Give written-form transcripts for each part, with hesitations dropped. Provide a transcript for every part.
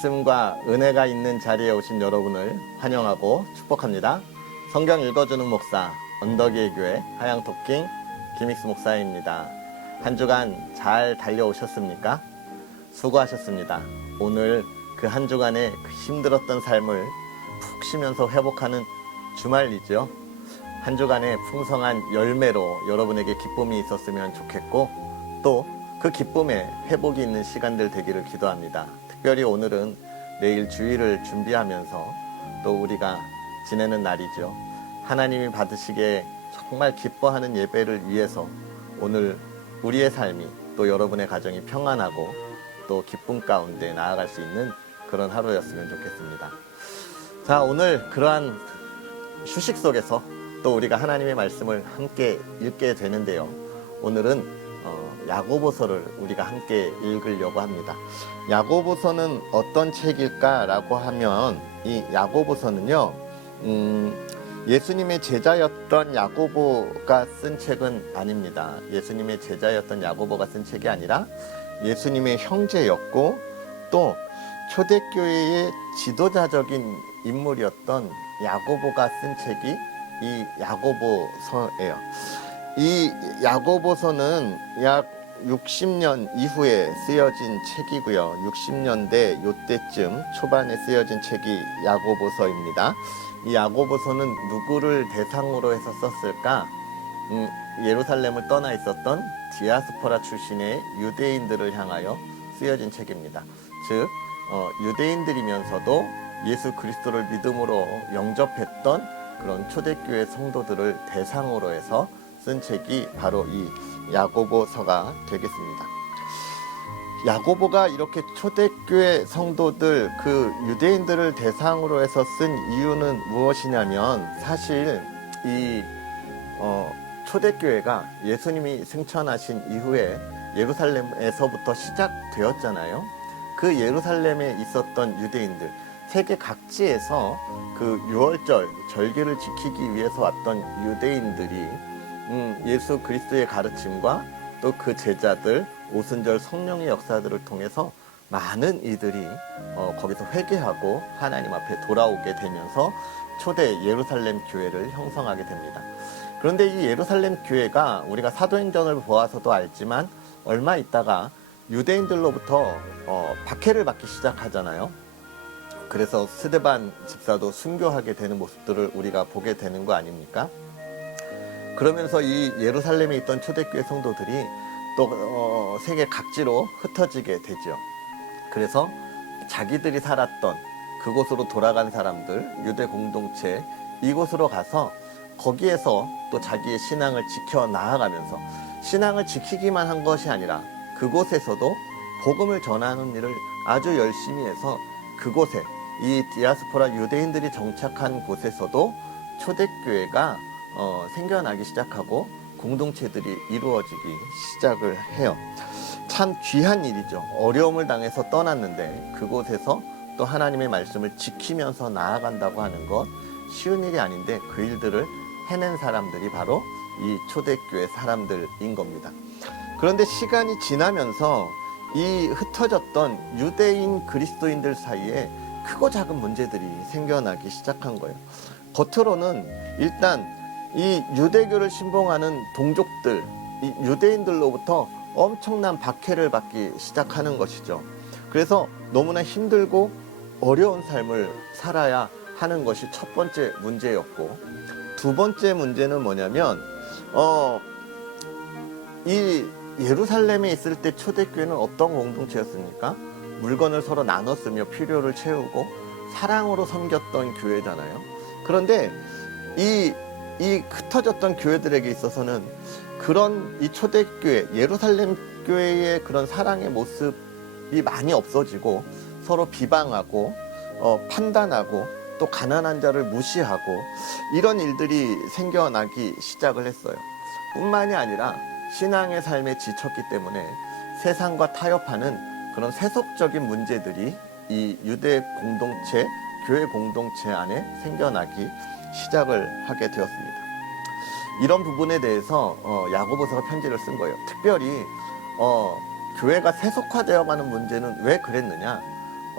말씀과 은혜가 있는 자리에 오신 여러분을 환영하고 축복합니다. 성경 읽어주는 목사, 언덕이의 교회 하양토킹 김익수 목사입니다. 한 주간 잘 달려오셨습니까? 수고하셨습니다. 오늘 그 한 주간의 그 힘들었던 삶을 푹 쉬면서 회복하는 주말이죠. 한 주간의 풍성한 열매로 여러분에게 기쁨이 있었으면 좋겠고, 또 그 기쁨에 회복이 있는 시간들 되기를 기도합니다. 특별히 오늘은 내일 주일을 준비하면서 또 우리가 지내는 날이죠. 하나님이 받으시기에 정말 기뻐하는 예배를 위해서 오늘 우리의 삶이, 또 여러분의 가정이 평안하고 또 기쁨 가운데 나아갈 수 있는 그런 하루였으면 좋겠습니다. 자, 오늘 그러한 휴식 속에서 또 우리가 하나님의 말씀을 함께 읽게 되는데요. 오늘은 야고보서를 우리가 함께 읽으려고 합니다. 야고보서는 어떤 책일까라고 하면, 이 야고보서는요, 예수님의 제자였던 야고보가 쓴 책은 아닙니다. 예수님의 제자였던 야고보가 쓴 책이 아니라 예수님의 형제였고, 또 초대교회의 지도자적인 인물이었던 야고보가 쓴 책이 이 야고보서예요. 이 야고보서는 약 60년 이후에 쓰여진 책이고요. 60년대 요때쯤 초반에 쓰여진 책이 야고보서입니다. 이 야고보서는 누구를 대상으로 해서 썼을까? 예루살렘을 떠나 있었던 디아스포라 출신의 유대인들을 향하여 쓰여진 책입니다. 즉 유대인들이면서도 예수 그리스도를 믿음으로 영접했던 그런 초대교회 성도들을 대상으로 해서 쓴 책이 바로 이 야고보서가 되겠습니다. 야고보가 이렇게 초대교회 성도들, 그 유대인들을 대상으로 해서 쓴 이유는 무엇이냐면, 사실 이 초대교회가 예수님이 승천하신 이후에 예루살렘에서부터 시작되었잖아요. 그 예루살렘에 있었던 유대인들, 세계 각지에서 그 유월절 절기를 지키기 위해서 왔던 유대인들이 예수 그리스도의 가르침과 또 그 제자들, 오순절 성령의 역사들을 통해서 많은 이들이 거기서 회개하고 하나님 앞에 돌아오게 되면서 초대 예루살렘 교회를 형성하게 됩니다. 그런데 이 예루살렘 교회가 우리가 사도행전을 보아서도 알지만 얼마 있다가 유대인들로부터 박해를 받기 시작하잖아요. 그래서 스데반 집사도 순교하게 되는 모습들을 우리가 보게 되는 거 아닙니까? 그러면서 이 예루살렘에 있던 초대교회 성도들이 또 세계 각지로 흩어지게 되죠. 그래서 자기들이 살았던 그곳으로 돌아간 사람들, 유대 공동체, 이곳으로 가서 거기에서 또 자기의 신앙을 지켜 나아가면서, 신앙을 지키기만 한 것이 아니라 그곳에서도 복음을 전하는 일을 아주 열심히 해서 그곳에, 이 디아스포라 유대인들이 정착한 곳에서도 초대교회가 생겨나기 시작하고 공동체들이 이루어지기 시작을 해요. 참 귀한 일이죠. 어려움을 당해서 떠났는데 그곳에서 또 하나님의 말씀을 지키면서 나아간다고 하는 것 쉬운 일이 아닌데, 그 일들을 해낸 사람들이 바로 이 초대교회 사람들인 겁니다. 그런데 시간이 지나면서 이 흩어졌던 유대인 그리스도인들 사이에 크고 작은 문제들이 생겨나기 시작한 거예요. 겉으로는 일단 이 유대교를 신봉하는 동족들, 이 유대인들로부터 엄청난 박해를 받기 시작하는 것이죠. 그래서 너무나 힘들고 어려운 삶을 살아야 하는 것이 첫 번째 문제였고, 두 번째 문제는 뭐냐면 이 예루살렘에 있을 때 초대교회는 어떤 공동체였습니까? 물건을 서로 나눴으며 필요를 채우고 사랑으로 섬겼던 교회잖아요. 그런데 이 흩어졌던 교회들에게 있어서는 그런 이 초대교회, 예루살렘 교회의 그런 사랑의 모습이 많이 없어지고 서로 비방하고 판단하고 또 가난한 자를 무시하고 이런 일들이 생겨나기 시작을 했어요. 뿐만이 아니라 신앙의 삶에 지쳤기 때문에 세상과 타협하는 그런 세속적인 문제들이 이 유대 공동체, 교회 공동체 안에 생겨나기 시작을 하게 되었습니다. 이런 부분에 대해서 야고보서가 편지를 쓴 거예요. 특별히 교회가 세속화되어가는 문제는 왜 그랬느냐?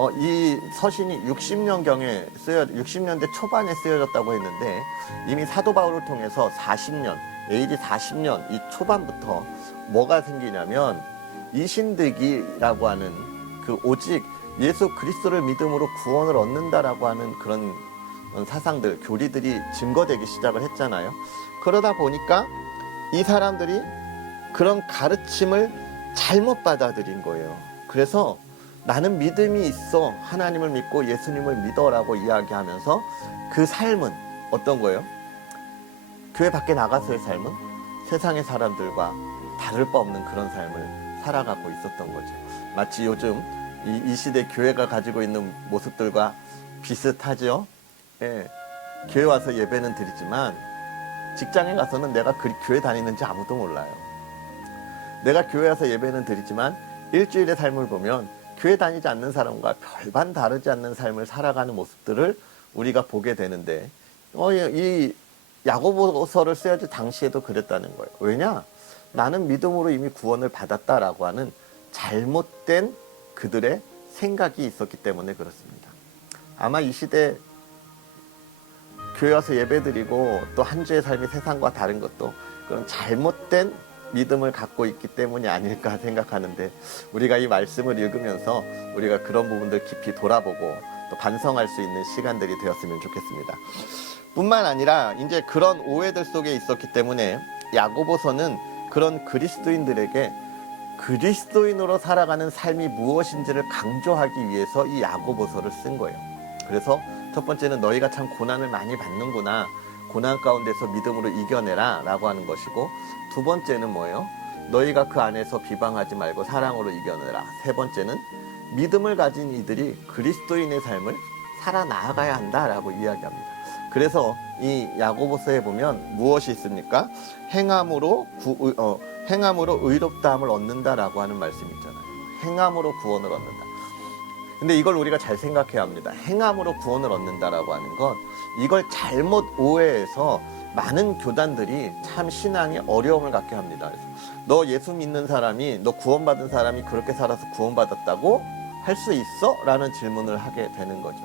이 서신이 60년대 초반에 쓰여졌다고 했는데 이미 사도 바울을 통해서 40년, AD 40년 이 초반부터 뭐가 생기냐면 이신득이라고 하는 그 오직 예수 그리스도를 믿음으로 구원을 얻는다라고 하는 그런 사상들, 교리들이 증거되기 시작을 했잖아요. 그러다 보니까 이 사람들이 그런 가르침을 잘못 받아들인 거예요. 그래서 나는 믿음이 있어, 하나님을 믿고 예수님을 믿어라고 이야기하면서 그 삶은 어떤 거예요? 교회 밖에 나가서의 삶은 세상의 사람들과 다를 바 없는 그런 삶을 살아가고 있었던 거죠. 마치 요즘 이 시대 교회가 가지고 있는 모습들과 비슷하죠. 예, 교회 와서 예배는 드리지만 직장에 가서는 내가 교회 다니는지 아무도 몰라요. 내가 교회 와서 예배는 드리지만 일주일의 삶을 보면 교회 다니지 않는 사람과 별반 다르지 않는 삶을 살아가는 모습들을 우리가 보게 되는데 이 야고보서를 써야지 당시에도 그랬다는 거예요. 왜냐? 나는 믿음으로 이미 구원을 받았다라고 하는 잘못된 그들의 생각이 있었기 때문에 그렇습니다. 아마 이 시대 교회 와서 예배드리고 또 한 주의 삶이 세상과 다른 것도 그런 잘못된 믿음을 갖고 있기 때문이 아닐까 생각하는데 우리가 이 말씀을 읽으면서 우리가 그런 부분들 깊이 돌아보고 또 반성할 수 있는 시간들이 되었으면 좋겠습니다. 뿐만 아니라 이제 그런 오해들 속에 있었기 때문에 야고보서는 그런 그리스도인들에게 그리스도인으로 살아가는 삶이 무엇인지를 강조하기 위해서 이 야고보서를 쓴 거예요. 그래서 첫 번째는 너희가 참 고난을 많이 받는구나. 고난 가운데서 믿음으로 이겨내라 라고 하는 것이고, 두 번째는 뭐예요? 너희가 그 안에서 비방하지 말고 사랑으로 이겨내라. 세 번째는 믿음을 가진 이들이 그리스도인의 삶을 살아 나아가야 한다라고 이야기합니다. 그래서 이 야고보서에 보면 무엇이 있습니까? 행함으로 의롭다함을 얻는다라고 하는 말씀이 있잖아요. 행함으로 구원을 얻는다. 근데 이걸 우리가 잘 생각해야 합니다. 행함으로 구원을 얻는다라고 하는 건 이걸 잘못 오해해서 많은 교단들이 참 신앙에 어려움을 갖게 합니다. 그래서 너 예수 믿는 사람이, 너 구원받은 사람이 그렇게 살아서 구원받았다고 할 수 있어? 라는 질문을 하게 되는 거죠.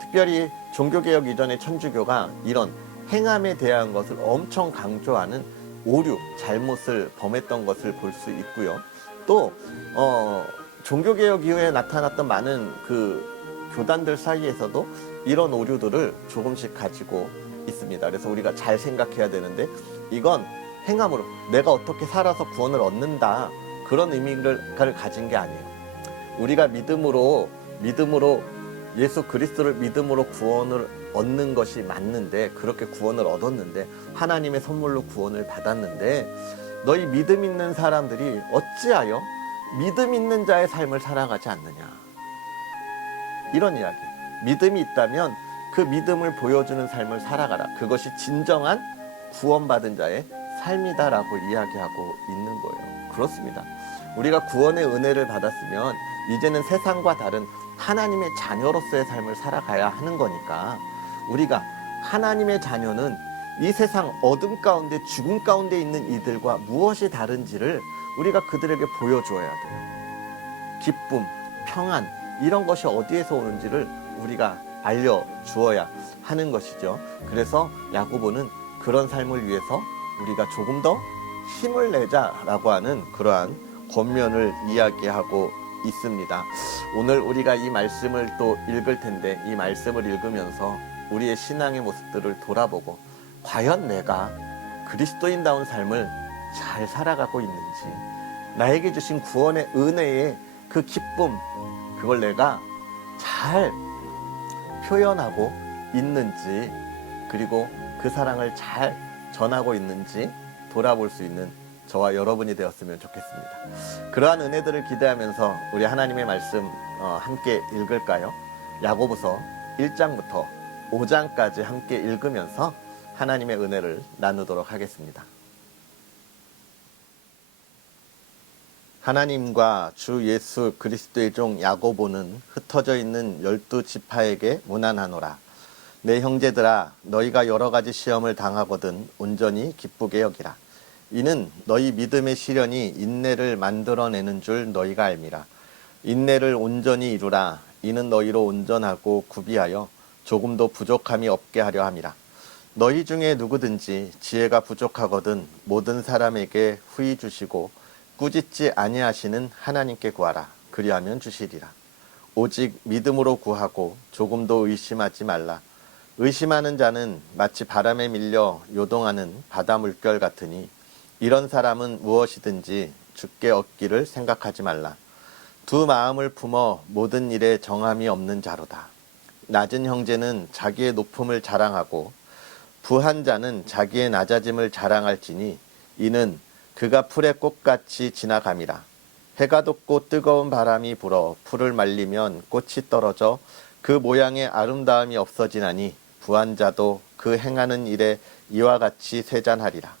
특별히 종교개혁 이전의 천주교가 이런 행함에 대한 것을 엄청 강조하는 오류, 잘못을 범했던 것을 볼 수 있고요. 또 종교개혁 이후에 나타났던 많은 그 교단들 사이에서도 이런 오류들을 조금씩 가지고 있습니다. 그래서 우리가 잘 생각해야 되는데 이건 행함으로 내가 어떻게 살아서 구원을 얻는다 그런 의미를 가진 게 아니에요. 우리가 믿음으로 예수 그리스도를 믿음으로 구원을 얻는 것이 맞는데, 그렇게 구원을 얻었는데 하나님의 선물로 구원을 받았는데 너희 믿음 있는 사람들이 어찌하여 믿음 있는 자의 삶을 살아가지 않느냐, 이런 이야기. 믿음이 있다면 그 믿음을 보여주는 삶을 살아가라. 그것이 진정한 구원받은 자의 삶이다라고 이야기하고 있는 거예요. 그렇습니다. 우리가 구원의 은혜를 받았으면 이제는 세상과 다른 하나님의 자녀로서의 삶을 살아가야 하는 거니까, 우리가 하나님의 자녀는 이 세상 어둠 가운데 죽음 가운데 있는 이들과 무엇이 다른지를 우리가 그들에게 보여줘야 돼요. 기쁨, 평안 이런 것이 어디에서 오는지를 우리가 알려주어야 하는 것이죠. 그래서 야고보는 그런 삶을 위해서 우리가 조금 더 힘을 내자라고 하는 그러한 권면을 이야기하고 있습니다. 오늘 우리가 이 말씀을 또 읽을 텐데, 이 말씀을 읽으면서 우리의 신앙의 모습들을 돌아보고 과연 내가 그리스도인다운 삶을 잘 살아가고 있는지, 나에게 주신 구원의 은혜의 그 기쁨, 그걸 내가 잘 표현하고 있는지, 그리고 그 사랑을 잘 전하고 있는지 돌아볼 수 있는 저와 여러분이 되었으면 좋겠습니다. 그러한 은혜들을 기대하면서 우리 하나님의 말씀 함께 읽을까요? 야고보서 1장부터 5장까지 함께 읽으면서 하나님의 은혜를 나누도록 하겠습니다. 하나님과 주 예수 그리스도의 종 야고보는 흩어져 있는 12지파에게 문안하노라. 내 형제들아, 너희가 여러 가지 시험을 당하거든 온전히 기쁘게 여기라. 이는 너희 믿음의 시련이 인내를 만들어내는 줄 너희가 알미라. 인내를 온전히 이루라. 이는 너희로 온전하고 구비하여 조금도 부족함이 없게 하려 함이라. 너희 중에 누구든지 지혜가 부족하거든 모든 사람에게 후히 주시고 꾸짖지 아니하시는 하나님께 구하라. 그리하면 주시리라. 오직 믿음으로 구하고 조금도 의심하지 말라. 의심하는 자는 마치 바람에 밀려 요동하는 바다 물결 같으니 이런 사람은 무엇이든지 주께 얻기를 생각하지 말라. 두 마음을 품어 모든 일에 정함이 없는 자로다. 낮은 형제는 자기의 높음을 자랑하고 부한 자는 자기의 낮아짐을 자랑할지니 이는 그가 풀의 꽃같이 지나감이라. 해가 돋고 뜨거운 바람이 불어 풀을 말리면 꽃이 떨어져 그 모양의 아름다움이 없어지나니 부한 자도 그 행하는 일에 이와 같이 쇠잔하리라.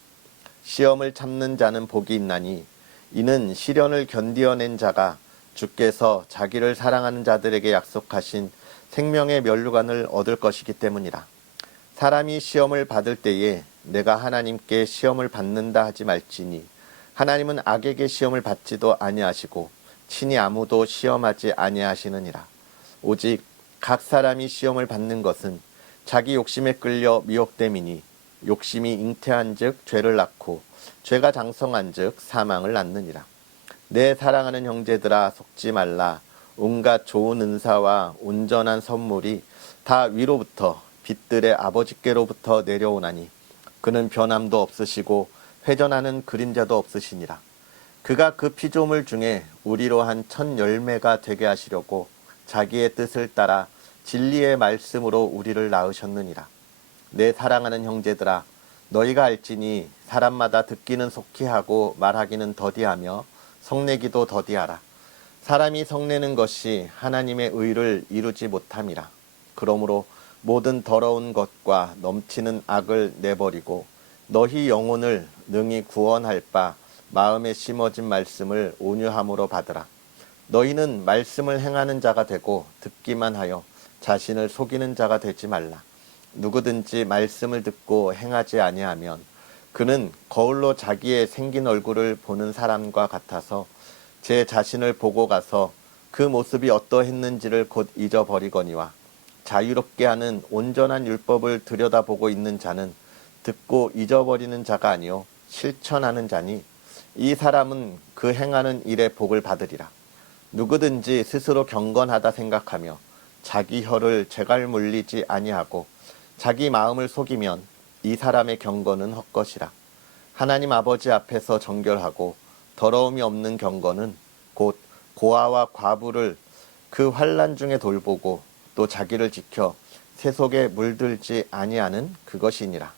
시험을 참는 자는 복이 있나니 이는 시련을 견디어낸 자가 주께서 자기를 사랑하는 자들에게 약속하신 생명의 면류관을 얻을 것이기 때문이라. 사람이 시험을 받을 때에 내가 하나님께 시험을 받는다 하지 말지니 하나님은 악에게 시험을 받지도 아니하시고 친히 아무도 시험하지 아니하시느니라. 오직 각 사람이 시험을 받는 것은 자기 욕심에 끌려 미혹됨이니 욕심이 잉태한즉 죄를 낳고 죄가 장성한즉 사망을 낳느니라. 내 사랑하는 형제들아 속지 말라. 온갖 좋은 은사와 온전한 선물이 다 위로부터 빛들의 아버지께로부터 내려오나니 그는 변함도 없으시고 회전하는 그림자도 없으시니라. 그가 그 피조물 중에 우리로 한 첫 열매가 되게 하시려고 자기의 뜻을 따라 진리의 말씀으로 우리를 낳으셨느니라. 내 사랑하는 형제들아 너희가 알지니 사람마다 듣기는 속히 하고 말하기는 더디하며 성내기도 더디하라. 사람이 성내는 것이 하나님의 의를 이루지 못함이라. 그러므로 모든 더러운 것과 넘치는 악을 내버리고 너희 영혼을 능히 구원할 바 마음에 심어진 말씀을 온유함으로 받으라. 너희는 말씀을 행하는 자가 되고 듣기만 하여 자신을 속이는 자가 되지 말라. 누구든지 말씀을 듣고 행하지 아니하면 그는 거울로 자기의 생긴 얼굴을 보는 사람과 같아서 제 자신을 보고 가서 그 모습이 어떠했는지를 곧 잊어버리거니와 자유롭게 하는 온전한 율법을 들여다보고 있는 자는 듣고 잊어버리는 자가 아니요 실천하는 자니 이 사람은 그 행하는 일의 복을 받으리라. 누구든지 스스로 경건하다 생각하며 자기 혀를 제갈 물리지 아니하고 자기 마음을 속이면 이 사람의 경건은 헛것이라. 하나님 아버지 앞에서 정결하고 더러움이 없는 경건은 곧 고아와 과부를 그 환난 중에 돌보고 또 자기를 지켜 새 속에 물들지 아니하는 그것이니라.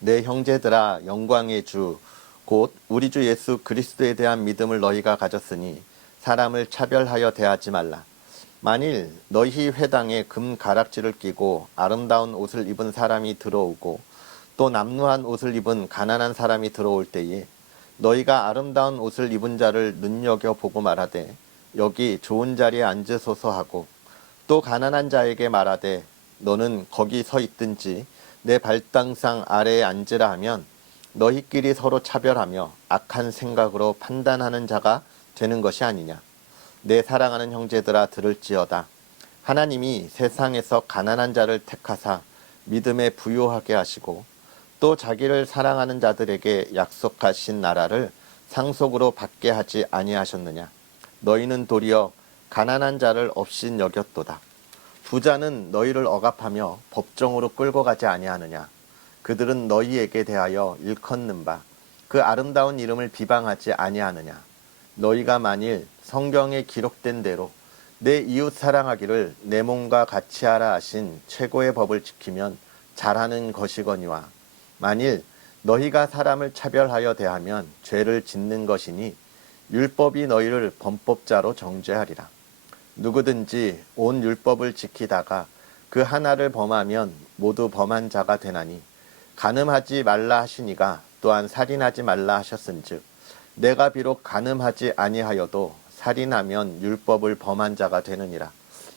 내 형제들아 영광의 주 곧 우리 주 예수 그리스도에 대한 믿음을 너희가 가졌으니 사람을 차별하여 대하지 말라. 만일 너희 회당에 금 가락지를 끼고 아름다운 옷을 입은 사람이 들어오고 또 남루한 옷을 입은 가난한 사람이 들어올 때에 너희가 아름다운 옷을 입은 자를 눈여겨보고 말하되 여기 좋은 자리에 앉으소서 하고 또 가난한 자에게 말하되 너는 거기 서 있든지 내 발등상 아래에 앉으라 하면 너희끼리 서로 차별하며 악한 생각으로 판단하는 자가 되는 것이 아니냐. 내 사랑하는 형제들아 들을지어다. 하나님이 세상에서 가난한 자를 택하사 믿음에 부요하게 하시고 또 자기를 사랑하는 자들에게 약속하신 나라를 상속으로 받게 하지 아니하셨느냐. 너희는 도리어 가난한 자를 업신 여겼도다. 부자는 너희를 억압하며 법정으로 끌고 가지 아니하느냐. 그들은 너희에게 대하여 일컫는 바 그 아름다운 이름을 비방하지 아니하느냐. 너희가 만일 성경에 기록된 대로 내 이웃 사랑하기를 내 몸과 같이 하라 하신 최고의 법을 지키면 잘하는 것이거니와 만일 너희가 사람을 차별하여 대하면 죄를 짓는 것이니 율법이 너희를 범법자로 정죄하리라. 누구든지 온 율법을 지키다가 그 하나를 범하면 모두 범한 자가 되나니 간음하지 말라 하시니가 또한 살인하지 말라 하셨은즉 내가 비록 간음하지 아니하여도 살인하면 율법을 범한 자가 되느니라.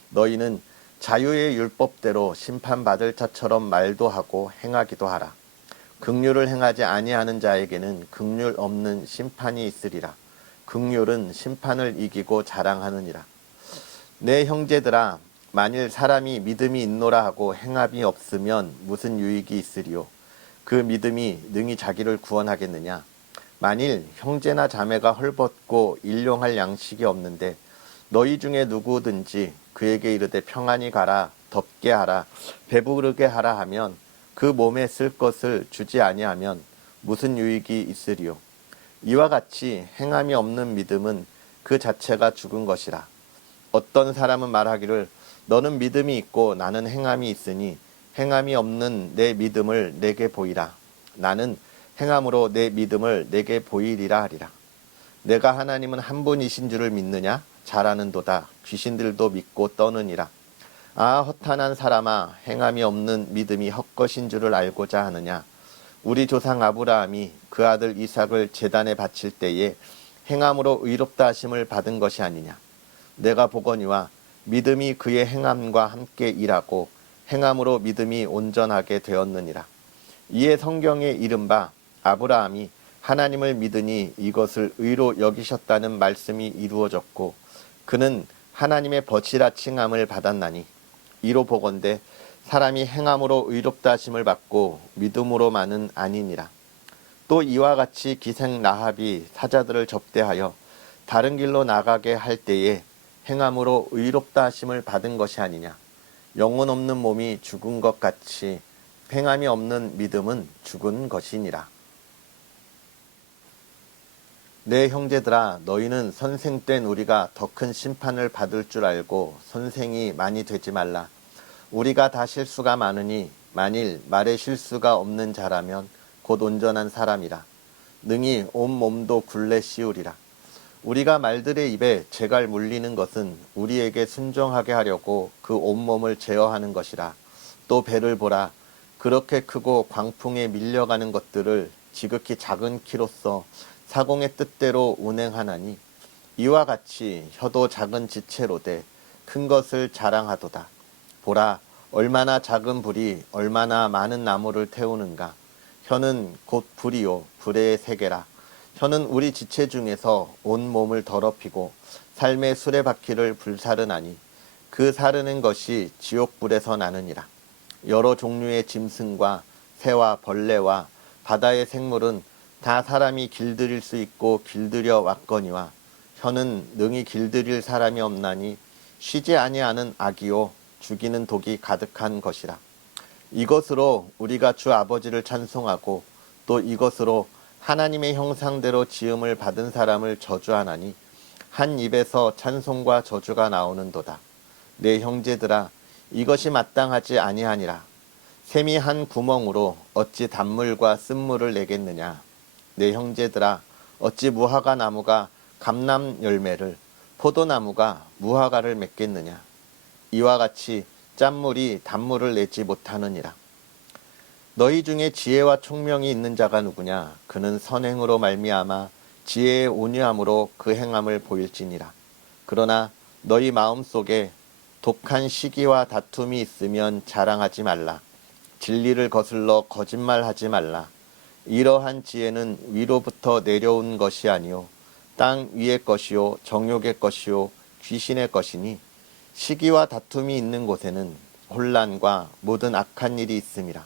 너희는 자유의 율법대로 심판받을 자처럼 말도 하고 행하기도 하라. 긍휼을 행하지 아니하는 자에게는 긍휼 없는 심판이 있으리라. 긍휼은 심판을 이기고 자랑하느니라. 내 형제들아, 만일 사람이 믿음이 있노라 하고 행함이 없으면 무슨 유익이 있으리요? 그 믿음이 능히 자기를 구원하겠느냐? 만일 형제나 자매가 헐벗고 일용할 양식이 없는데 너희 중에 누구든지 그에게 이르되 평안히 가라, 덥게 하라, 배부르게 하라 하면 그 몸에 쓸 것을 주지 아니하면 무슨 유익이 있으리요? 이와 같이 행함이 없는 믿음은 그 자체가 죽은 것이라. 어떤 사람은 말하기를 너는 믿음이 있고 나는 행함이 있으니 행함이 없는 내 믿음을 내게 보이라. 나는 행함으로 내 믿음을 내게 보이리라 하리라. 내가 하나님은 한 분이신 줄을 믿느냐? 잘하는도다. 귀신들도 믿고 떠느니라. 아, 허탄한 사람아, 행함이 없는 믿음이 헛것인 줄을 알고자 하느냐? 우리 조상 아브라함이 그 아들 이삭을 제단에 바칠 때에 행함으로 의롭다 하심을 받은 것이 아니냐? 내가 보거니와 믿음이 그의 행함과 함께 일하고 행함으로 믿음이 온전하게 되었느니라. 이에 성경에 이른바 아브라함이 하나님을 믿으니 이것을 의로 여기셨다는 말씀이 이루어졌고 그는 하나님의 버치라 칭함을 받았나니 이로 보건대 사람이 행함으로 의롭다 하심을 받고 믿음으로만은 아니니라. 또 이와 같이 기생 라합이 사자들을 접대하여 다른 길로 나가게 할 때에 행함으로 의롭다 하심을 받은 것이 아니냐. 영혼 없는 몸이 죽은 것 같이 행함이 없는 믿음은 죽은 것이니라. 내 형제들아, 너희는 선생된 우리가 더 큰 심판을 받을 줄 알고 선생이 많이 되지 말라. 우리가 다 실수가 많으니 만일 말에 실수가 없는 자라면 곧 온전한 사람이라. 능히 온 몸도 굴레 씌우리라. 우리가 말들의 입에 재갈 물리는 것은 우리에게 순종하게 하려고 그 온몸을 제어하는 것이라. 또 배를 보라. 그렇게 크고 광풍에 밀려가는 것들을 지극히 작은 키로써 사공의 뜻대로 운행하나니 이와 같이 혀도 작은 지체로 돼 큰 것을 자랑하도다. 보라, 얼마나 작은 불이 얼마나 많은 나무를 태우는가. 혀는 곧 불이요 불의 세계라. 혀는 우리 지체 중에서 온 몸을 더럽히고 삶의 수레바퀴를 불사르나니 그 사르는 것이 지옥불에서 나느니라. 여러 종류의 짐승과 새와 벌레와 바다의 생물은 다 사람이 길들일 수 있고 길들여 왔거니와 혀는 능히 길들일 사람이 없나니 쉬지 아니하는 악이요 죽이는 독이 가득한 것이라. 이것으로 우리가 주 아버지를 찬송하고 또 이것으로 하나님의 형상대로 지음을 받은 사람을 저주하나니 한 입에서 찬송과 저주가 나오는도다. 내 형제들아, 이것이 마땅하지 아니하니라. 샘이 한 구멍으로 어찌 단물과 쓴물을 내겠느냐. 내 형제들아, 어찌 무화과 나무가 감람 열매를 포도나무가 무화과를 맺겠느냐. 이와 같이 짠물이 단물을 내지 못하느니라. 너희 중에 지혜와 총명이 있는 자가 누구냐. 그는 선행으로 말미암아 지혜의 온유함으로 그 행함을 보일지니라. 그러나 너희 마음속에 독한 시기와 다툼이 있으면 자랑하지 말라. 진리를 거슬러 거짓말하지 말라. 이러한 지혜는 위로부터 내려온 것이 아니요 땅 위의 것이요 정욕의 것이요 귀신의 것이니 시기와 다툼이 있는 곳에는 혼란과 모든 악한 일이 있음이라.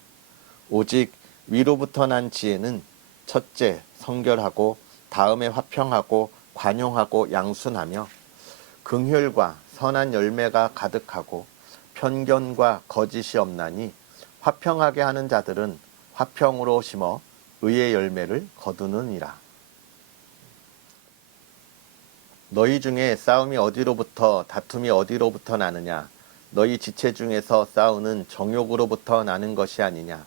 오직 위로부터 난 지혜는 첫째 성결하고 다음에 화평하고 관용하고 양순하며 긍휼과 선한 열매가 가득하고 편견과 거짓이 없나니 화평하게 하는 자들은 화평으로 심어 의의 열매를 거두느니라. 너희 중에 싸움이 어디로부터 다툼이 어디로부터 나느냐. 너희 지체 중에서 싸우는 정욕으로부터 나는 것이 아니냐.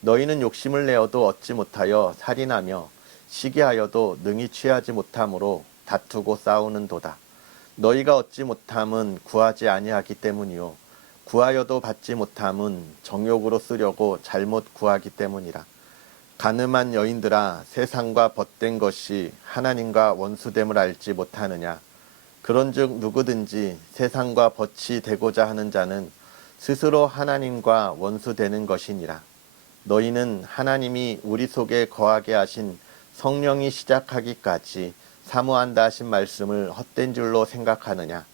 너희는 욕심을 내어도 얻지 못하여 살인하며 시기하여도 능히 취하지 못함으로 다투고 싸우는도다. 너희가 얻지 못함은 구하지 아니하기 때문이요 구하여도 받지 못함은 정욕으로 쓰려고 잘못 구하기 때문이라. 가늠한 여인들아, 세상과 벗된 것이 하나님과 원수됨을 알지 못하느냐. 그런즉 누구든지 세상과 벗이 되고자 하는 자는 스스로 하나님과 원수되는 것이니라. 너희는 하나님이 우리 속에 거하게 하신 성령이 시작하기까지 사모한다 하신 말씀을 헛된 줄로 생각하느냐.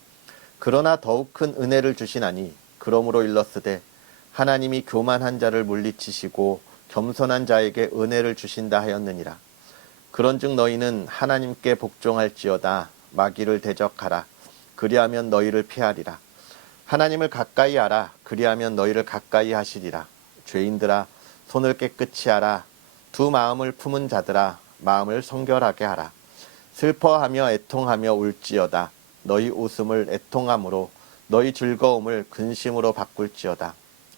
그러나 더욱 큰 은혜를 주시나니 그러므로 일렀으되 하나님이 교만한 자를 물리치시고 겸손한 자에게 은혜를 주신다 하였느니라. 그런즉 너희는 하나님께 복종할지어다. 마귀를 대적하라. 그리하면 너희를 피하리라. 하나님을 가까이 하라. 그리하면 너희를 가까이 하시리라. 죄인들아 손을 깨끗이 하라. 두 마음을 품은 자들아 마음을 성결하게 하라. 슬퍼하며 애통하며 울지어다. 너희 웃음을 애통함으로 너희 즐거움을 근심으로 바꿀지어다.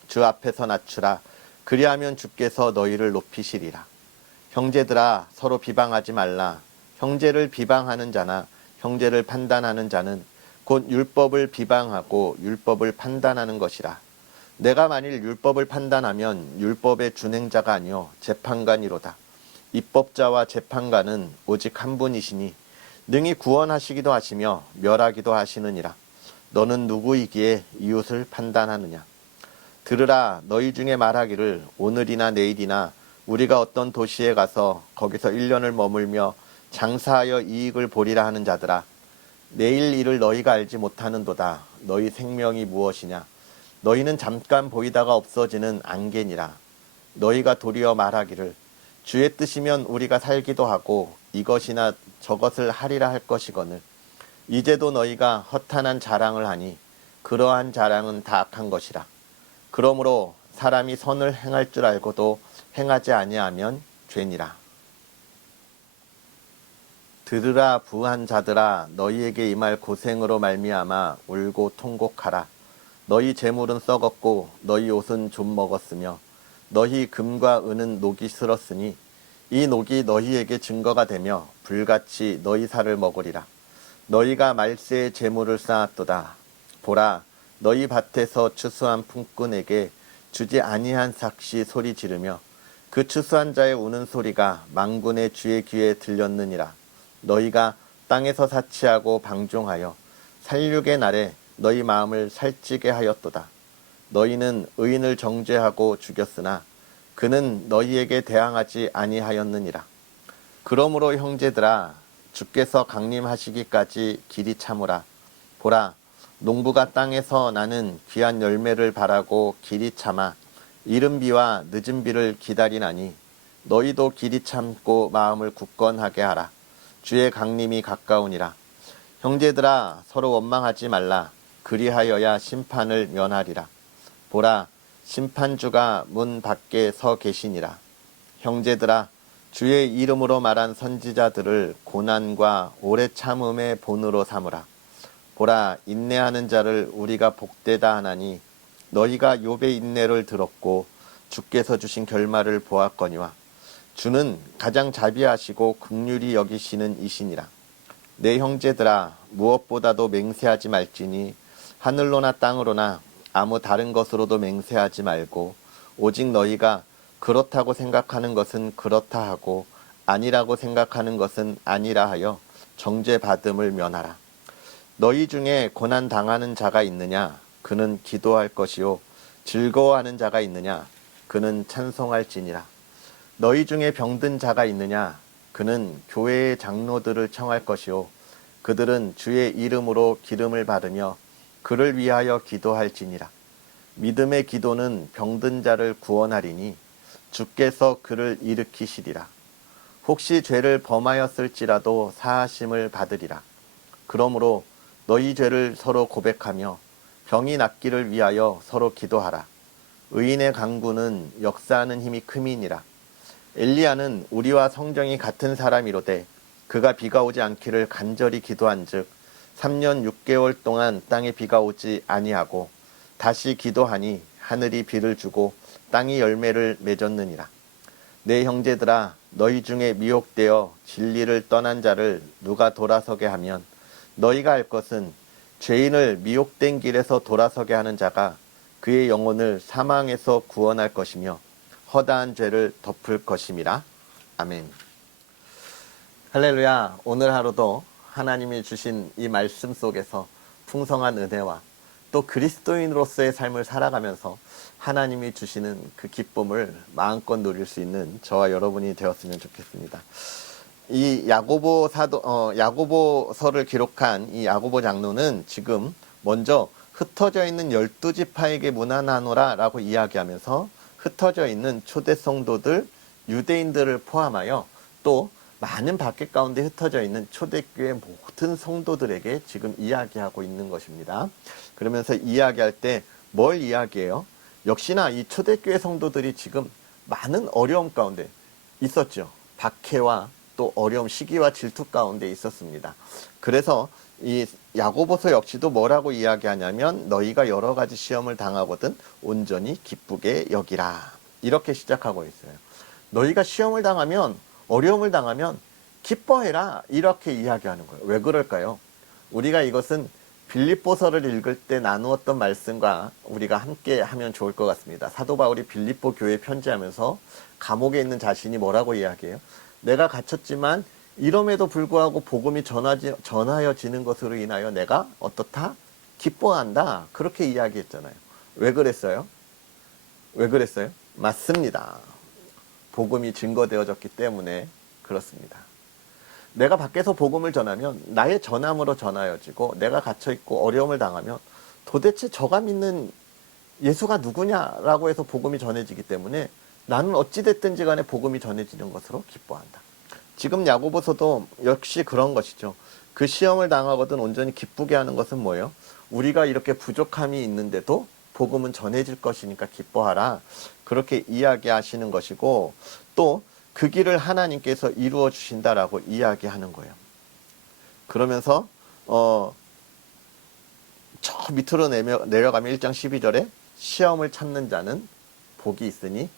주 앞에서 낮추라. 그리하면 주께서 너희를 높이시리라. 형제들아 서로 비방하지 말라. 형제를 비방하는 자나 형제를 판단하는 자는 곧 율법을 비방하고 율법을 판단하는 것이라. 내가 만일 율법을 판단하면 율법의 준행자가 아니요 재판관이로다. 입법자와 재판관은 오직 한 분이시니 능히 구원하시기도 하시며 멸하기도 하시느니라. 너는 누구이기에 이웃을 판단하느냐. 들으라. 너희 중에 말하기를 오늘이나 내일이나 우리가 어떤 도시에 가서 거기서 1년을 머물며 장사하여 이익을 보리라 하는 자들아. 내일 일을 너희가 알지 못하는도다. 너희 생명이 무엇이냐. 너희는 잠깐 보이다가 없어지는 안개니라. 너희가 도리어 말하기를 주의 뜻이면 우리가 살기도 하고 이것이나 저것을 하리라 할 것이거늘 이제도 너희가 허탄한 자랑을 하니 그러한 자랑은 다 악한 것이라. 그러므로 사람이 선을 행할 줄 알고도 행하지 아니하면 죄니라. 들으라 부한 자들아 너희에게 임할 고생으로 말미암아 울고 통곡하라. 너희 재물은 썩었고 너희 옷은 좀 먹었으며 너희 금과 은은 녹이 슬었으니 이 녹이 너희에게 증거가 되며 불같이 너희 살을 먹으리라. 너희가 말세의 재물을 쌓았도다. 보라 너희 밭에서 추수한 품꾼에게 주지 아니한 삭시 소리 지르며 그 추수한 자의 우는 소리가 만군의 주의 귀에 들렸느니라. 너희가 땅에서 사치하고 방종하여 살육의 날에 너희 마음을 살찌게 하였도다. 너희는 의인을 정죄하고 죽였으나 그는 너희에게 대항하지 아니하였느니라. 그러므로 형제들아 주께서 강림하시기까지 길이 참으라. 보라 농부가 땅에서 나는 귀한 열매를 바라고 길이 참아 이른 비와 늦은 비를 기다리나니 너희도 길이 참고 마음을 굳건하게 하라. 주의 강림이 가까우니라. 형제들아 서로 원망하지 말라. 그리하여야 심판을 면하리라. 보라 심판주가 문 밖에 서 계시니라. 형제들아 주의 이름으로 말한 선지자들을 고난과 오래 참음의 본으로 삼으라. 보라 인내하는 자를 우리가 복되다 하나니 너희가 욥의 인내를 들었고 주께서 주신 결말을 보았거니와 주는 가장 자비하시고 긍휼히 여기시는 이시니라. 내 형제들아 무엇보다도 맹세하지 말지니 하늘로나 땅으로나 아무 다른 것으로도 맹세하지 말고 오직 너희가 그렇다고 생각하는 것은 그렇다 하고 아니라고 생각하는 것은 아니라 하여 정죄받음을 면하라. 너희 중에 고난 당하는 자가 있느냐? 그는 기도할 것이요 즐거워하는 자가 있느냐? 그는 찬송할지니라. 너희 중에 병든 자가 있느냐? 그는 교회의 장로들을 청할 것이요 그들은 주의 이름으로 기름을 바르며 그를 위하여 기도할지니라. 믿음의 기도는 병든 자를 구원하리니 주께서 그를 일으키시리라. 혹시 죄를 범하였을지라도 사하심을 받으리라. 그러므로 너희 죄를 서로 고백하며 병이 낫기를 위하여 서로 기도하라. 의인의 강구는 역사하는 힘이 큼이니라. 엘리야는 우리와 성정이 같은 사람이로되 그가 비가 오지 않기를 간절히 기도한즉 3년 6개월 동안 땅에 비가 오지 아니하고 다시 기도하니 하늘이 비를 주고 땅이 열매를 맺었느니라. 내 형제들아 너희 중에 미혹되어 진리를 떠난 자를 누가 돌아서게 하면 너희가 알 것은 죄인을 미혹된 길에서 돌아서게 하는 자가 그의 영혼을 사망에서 구원할 것이며 허다한 죄를 덮을 것임이라. 아멘. 할렐루야. 오늘 하루도 하나님이 주신 이 말씀 속에서 풍성한 은혜와 또 그리스도인으로서의 삶을 살아가면서 하나님이 주시는 그 기쁨을 마음껏 누릴 수 있는 저와 여러분이 되었으면 좋겠습니다. 이 야고보서를 기록한 이 야고보 장로는 지금 먼저 흩어져 있는 12지파에게 문안하노라 라고 이야기하면서 흩어져 있는 초대 성도들, 유대인들을 포함하여 또 많은 밖에 가운데 흩어져 있는 초대교회 모든 성도들에게 지금 이야기하고 있는 것입니다. 그러면서 이야기할 때 뭘 이야기해요? 역시나 이 초대교회 성도들이 지금 많은 어려움 가운데 있었죠. 박해와 또 어려움, 시기와 질투 가운데 있었습니다. 그래서 이 야고보서 역시도 뭐라고 이야기하냐면 너희가 여러 가지 시험을 당하거든 온전히 기쁘게 여기라. 이렇게 시작하고 있어요. 너희가 시험을 당하면, 어려움을 당하면 기뻐해라. 이렇게 이야기하는 거예요. 왜 그럴까요? 우리가 이것은 빌립보서를 읽을 때 나누었던 말씀과 우리가 함께 하면 좋을 것 같습니다. 사도 바울이 빌립보 교회에 편지하면서 감옥에 있는 자신이 뭐라고 이야기해요? 내가 갇혔지만 이럼에도 불구하고 복음이 전하여지는 것으로 인하여 내가 어떻다? 기뻐한다. 그렇게 이야기했잖아요. 왜 그랬어요? 왜 그랬어요? 맞습니다. 복음이 증거되어졌기 때문에 그렇습니다. 내가 밖에서 복음을 전하면 나의 전함으로 전하여지고 내가 갇혀있고 어려움을 당하면 도대체 저가 믿는 예수가 누구냐라고 해서 복음이 전해지기 때문에 나는 어찌됐든지 간에 복음이 전해지는 것으로 기뻐한다. 지금 야고보서도 역시 그런 것이죠. 그 시험을 당하거든 온전히 기쁘게 하는 것은 뭐예요? 우리가 이렇게 부족함이 있는데도 복음은 전해질 것이니까 기뻐하라. 그렇게 이야기하시는 것이고 또 그 길을 하나님께서 이루어 주신다라고 이야기하는 거예요. 그러면서 저 밑으로 내려가면 1장 12절에 시험을 참는 자는 복이 있으니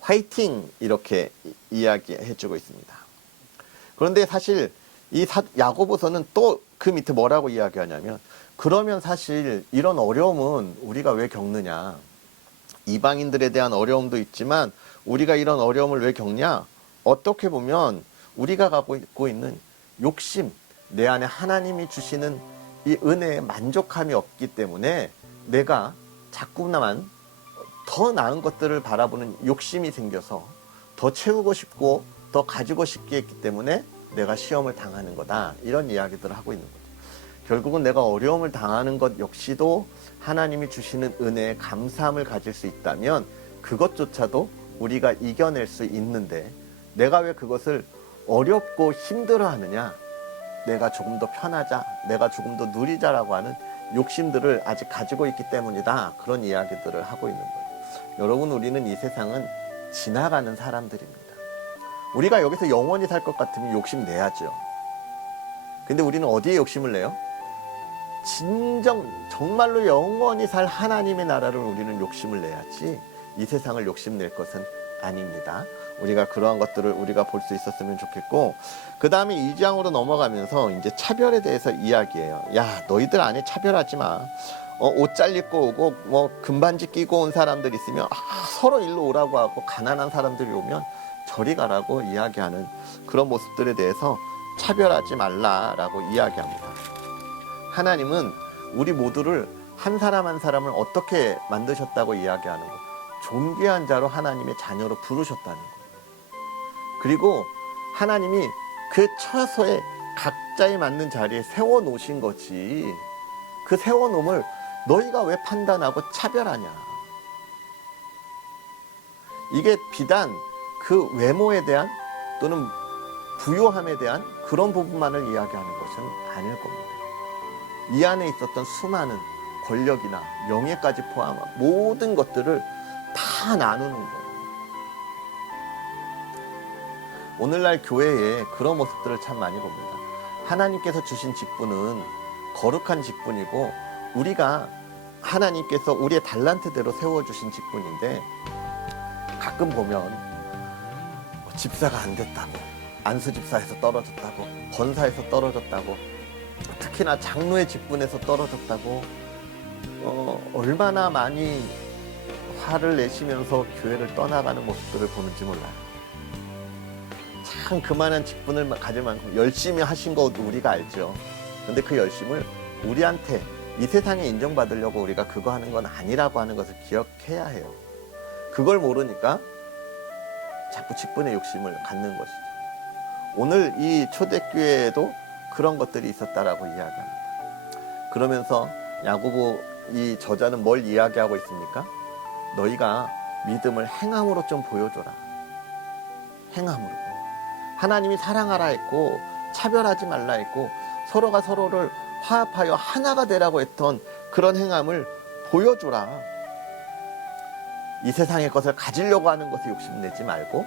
화이팅! 이렇게 이야기해주고 있습니다. 그런데 사실 이 야고보서는 또 그 밑에 뭐라고 이야기하냐면 그러면 사실 이런 어려움은 우리가 왜 겪느냐. 이방인들에 대한 어려움도 있지만 우리가 이런 어려움을 왜 겪냐. 어떻게 보면 우리가 갖고 있는 욕심, 내 안에 하나님이 주시는 이 은혜에 만족함이 없기 때문에 내가 자꾸만 더 나은 것들을 바라보는 욕심이 생겨서 더 채우고 싶고 더 가지고 싶게 했기 때문에 내가 시험을 당하는 거다. 이런 이야기들을 하고 있는 거죠. 결국은 내가 어려움을 당하는 것 역시도 하나님이 주시는 은혜에 감사함을 가질 수 있다면 그것조차도 우리가 이겨낼 수 있는데 내가 왜 그것을 어렵고 힘들어 하느냐? 내가 조금 더 편하자, 내가 조금 더 누리자라고 하는 욕심들을 아직 가지고 있기 때문이다. 그런 이야기들을 하고 있는 거예요. 여러분, 우리는 이 세상은 지나가는 사람들입니다. 우리가 여기서 영원히 살 것 같으면 욕심 내야죠. 근데 우리는 어디에 욕심을 내요? 정말로 영원히 살 하나님의 나라를 우리는 욕심을 내야지 이 세상을 욕심낼 것은 아닙니다. 우리가 그러한 것들을 우리가 볼 수 있었으면 좋겠고 그 다음에 2장으로 넘어가면서 이제 차별에 대해서 이야기해요. 야, 너희들 안에 차별하지 마. 옷 잘 입고 오고 뭐 금반지 끼고 온 사람들 있으면 서로 일로 오라고 하고 가난한 사람들이 오면 저리 가라고 이야기하는 그런 모습들에 대해서 차별하지 말라라고 이야기합니다. 하나님은 우리 모두를 한 사람 한 사람을 어떻게 만드셨다고 이야기하는 거. 존귀한 자로 하나님의 자녀로 부르셨다는 거. 그리고 하나님이 그 처소에 각자에 맞는 자리에 세워놓으신 거지. 그 세워놓음을 너희가 왜 판단하고 차별하냐. 이게 비단 그 외모에 대한 또는 부요함에 대한 그런 부분만을 이야기하는 것은 아닐 겁니다. 이 안에 있었던 수많은 권력이나 명예까지 포함한 모든 것들을 다 나누는 거예요. 오늘날 교회에 그런 모습들을 참 많이 봅니다. 하나님께서 주신 직분은 거룩한 직분이고 우리가 하나님께서 우리의 달란트대로 세워주신 직분인데 가끔 보면 집사가 안 됐다고, 안수집사에서 떨어졌다고, 권사에서 떨어졌다고, 특히나 장로의 직분에서 떨어졌다고 얼마나 많이 화를 내시면서 교회를 떠나가는 모습들을 보는지 몰라요. 참 그만한 직분을 가질 만큼 열심히 하신 거 우리가 알죠. 근데 그 열심을 우리한테 이 세상에 인정받으려고 우리가 그거 하는 건 아니라고 하는 것을 기억해야 해요. 그걸 모르니까 자꾸 직분의 욕심을 갖는 것이죠. 오늘 이 초대교회에도 그런 것들이 있었다라고 이야기합니다. 그러면서 야고보 이 저자는 뭘 이야기하고 있습니까? 너희가 믿음을 행함으로 좀 보여줘라. 행함으로. 하나님이 사랑하라 했고 차별하지 말라 했고 서로가 서로를 화합하여 하나가 되라고 했던 그런 행함을 보여주라. 이 세상의 것을 가지려고 하는 것에 욕심내지 말고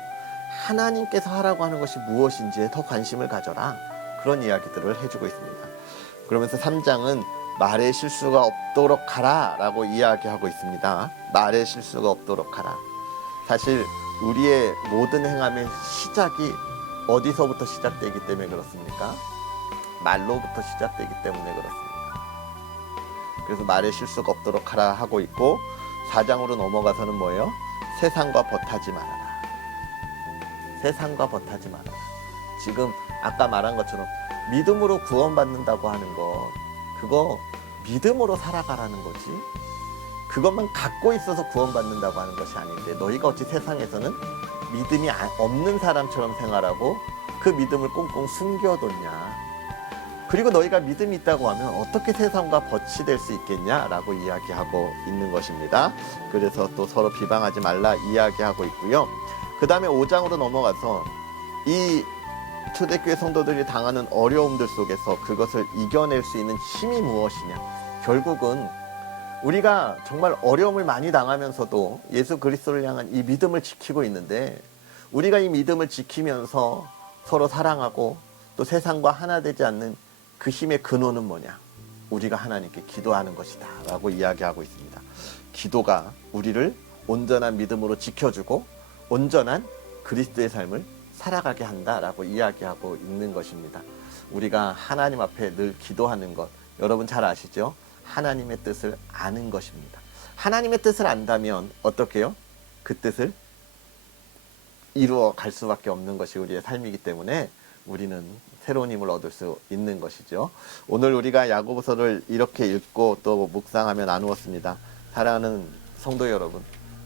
하나님께서 하라고 하는 것이 무엇인지에 더 관심을 가져라. 그런 이야기들을 해주고 있습니다. 그러면서 3장은 말의 실수가 없도록 하라 라고 이야기하고 있습니다. 말의 실수가 없도록 하라. 사실 우리의 모든 행함의 시작이 어디서부터 시작되기 때문에 그렇습니까? 말로부터 시작되기 때문에 그렇습니다. 그래서 말의 실수가 없도록 하라 하고 있고 4장으로 넘어가서는 뭐예요? 세상과 벗하지 말아라. 세상과 벗하지 말아라. 지금 아까 말한 것처럼 믿음으로 구원받는다고 하는 것, 그거 믿음으로 살아가라는 거지. 그것만 갖고 있어서 구원받는다고 하는 것이 아닌데 너희가 어찌 세상에서는 믿음이 없는 사람처럼 생활하고 그 믿음을 꽁꽁 숨겨뒀냐. 그리고 너희가 믿음이 있다고 하면 어떻게 세상과 벗이 될 수 있겠냐라고 이야기하고 있는 것입니다. 그래서 또 서로 비방하지 말라 이야기하고 있고요. 그 다음에 5장으로 넘어가서 이 초대교회 성도들이 당하는 어려움들 속에서 그것을 이겨낼 수 있는 힘이 무엇이냐. 결국은 우리가 정말 어려움을 많이 당하면서도 예수 그리스도를 향한 이 믿음을 지키고 있는데 우리가 이 믿음을 지키면서 서로 사랑하고 또 세상과 하나 되지 않는 그 힘의 근원은 뭐냐? 우리가 하나님께 기도하는 것이다 라고 이야기하고 있습니다. 기도가 우리를 온전한 믿음으로 지켜주고 온전한 그리스도의 삶을 살아가게 한다라고 이야기하고 있는 것입니다. 우리가 하나님 앞에 늘 기도하는 것, 여러분 잘 아시죠? 하나님의 뜻을 아는 것입니다. 하나님의 뜻을 안다면 어떻게 해요? 그 뜻을 이루어 갈 수밖에 없는 것이 우리의 삶이기 때문에 우리는 새로운 힘을 얻을 수 있는 것이죠. 오늘 우리가 야고보서를 이렇게 읽고 또 묵상하며 나누었습니다. 사랑하는 성도 여러분,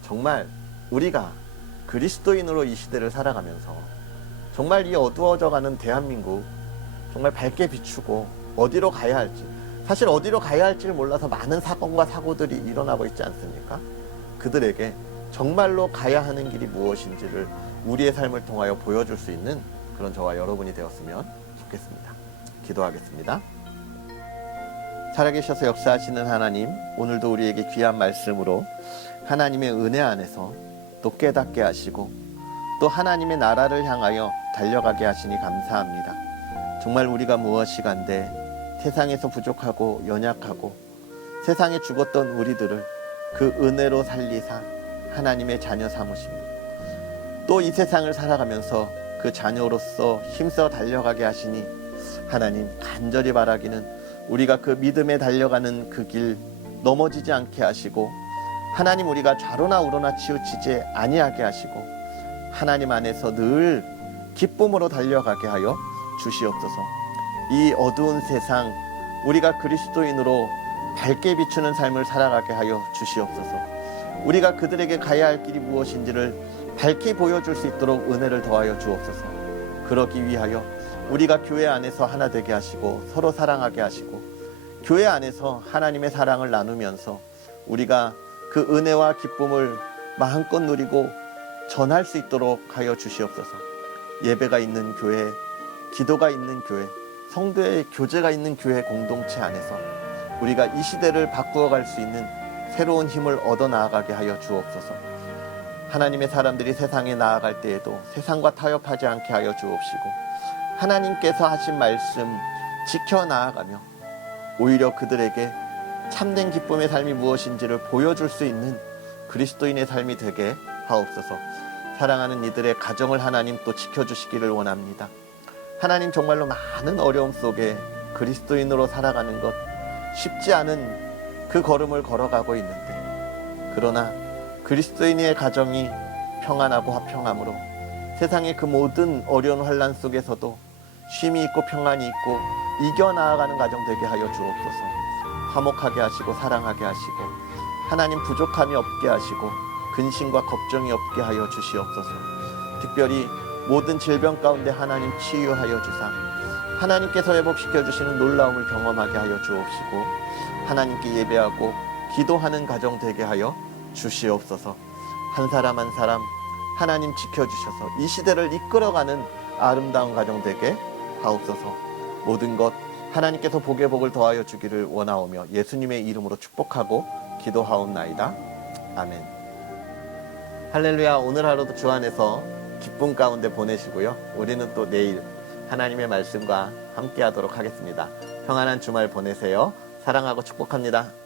정말 우리가 그리스도인으로 이 시대를 살아가면서 정말 이 어두워져가는 대한민국 정말 밝게 비추고 어디로 가야 할지, 사실 어디로 가야 할지를 몰라서 많은 사건과 사고들이 일어나고 있지 않습니까? 그들에게 정말로 가야 하는 길이 무엇인지를 우리의 삶을 통하여 보여줄 수 있는 그런 저와 여러분이 되었으면 좋겠습니다. 기도하겠습니다. 살아계셔서 역사하시는 하나님, 오늘도 우리에게 귀한 말씀으로 하나님의 은혜 안에서 또 깨닫게 하시고 또 하나님의 나라를 향하여 달려가게 하시니 감사합니다. 정말 우리가 무엇이 간데 세상에서 부족하고 연약하고 세상에 죽었던 우리들을 그 은혜로 살리사 하나님의 자녀 삼으십니다. 또 이 세상을 살아가면서 그 자녀로서 힘써 달려가게 하시니 하나님 간절히 바라기는 우리가 그 믿음에 달려가는 그 길 넘어지지 않게 하시고 하나님 우리가 좌로나 우로나 치우치지 아니하게 하시고 하나님 안에서 늘 기쁨으로 달려가게 하여 주시옵소서. 이 어두운 세상 우리가 그리스도인으로 밝게 비추는 삶을 살아가게 하여 주시옵소서. 우리가 그들에게 가야 할 길이 무엇인지를 밝게 보여줄 수 있도록 은혜를 더하여 주옵소서. 그러기 위하여 우리가 교회 안에서 하나 되게 하시고 서로 사랑하게 하시고 교회 안에서 하나님의 사랑을 나누면서 우리가 그 은혜와 기쁨을 마음껏 누리고 전할 수 있도록 하여 주시옵소서. 예배가 있는 교회, 기도가 있는 교회, 성도의 교제가 있는 교회 공동체 안에서 우리가 이 시대를 바꾸어 갈 수 있는 새로운 힘을 얻어 나아가게 하여 주옵소서. 하나님의 사람들이 세상에 나아갈 때에도 세상과 타협하지 않게 하여 주옵시고 하나님께서 하신 말씀 지켜 나아가며 오히려 그들에게 참된 기쁨의 삶이 무엇인지를 보여줄 수 있는 그리스도인의 삶이 되게 하옵소서. 사랑하는 이들의 가정을 하나님 또 지켜주시기를 원합니다. 하나님 정말로 많은 어려움 속에 그리스도인으로 살아가는 것 쉽지 않은 그 걸음을 걸어가고 있는데 그러나 그리스도인의 가정이 평안하고 화평함으로 세상의 그 모든 어려운 환난 속에서도 쉼이 있고 평안이 있고 이겨나아가는 가정 되게 하여 주옵소서. 화목하게 하시고 사랑하게 하시고 하나님 부족함이 없게 하시고 근심과 걱정이 없게 하여 주시옵소서. 특별히 모든 질병 가운데 하나님 치유하여 주사 하나님께서 회복시켜 주시는 놀라움을 경험하게 하여 주옵시고 하나님께 예배하고 기도하는 가정 되게 하여 주시옵소서. 한 사람 한 사람 하나님 지켜주셔서 이 시대를 이끌어가는 아름다운 가정 되게 하옵소서. 모든 것 하나님께서 복의 복을 더하여 주기를 원하오며 예수님의 이름으로 축복하고 기도하옵나이다. 아멘. 할렐루야. 오늘 하루도 주 안에서 기쁨 가운데 보내시고요. 우리는 또 내일 하나님의 말씀과 함께 하도록 하겠습니다. 평안한 주말 보내세요. 사랑하고 축복합니다.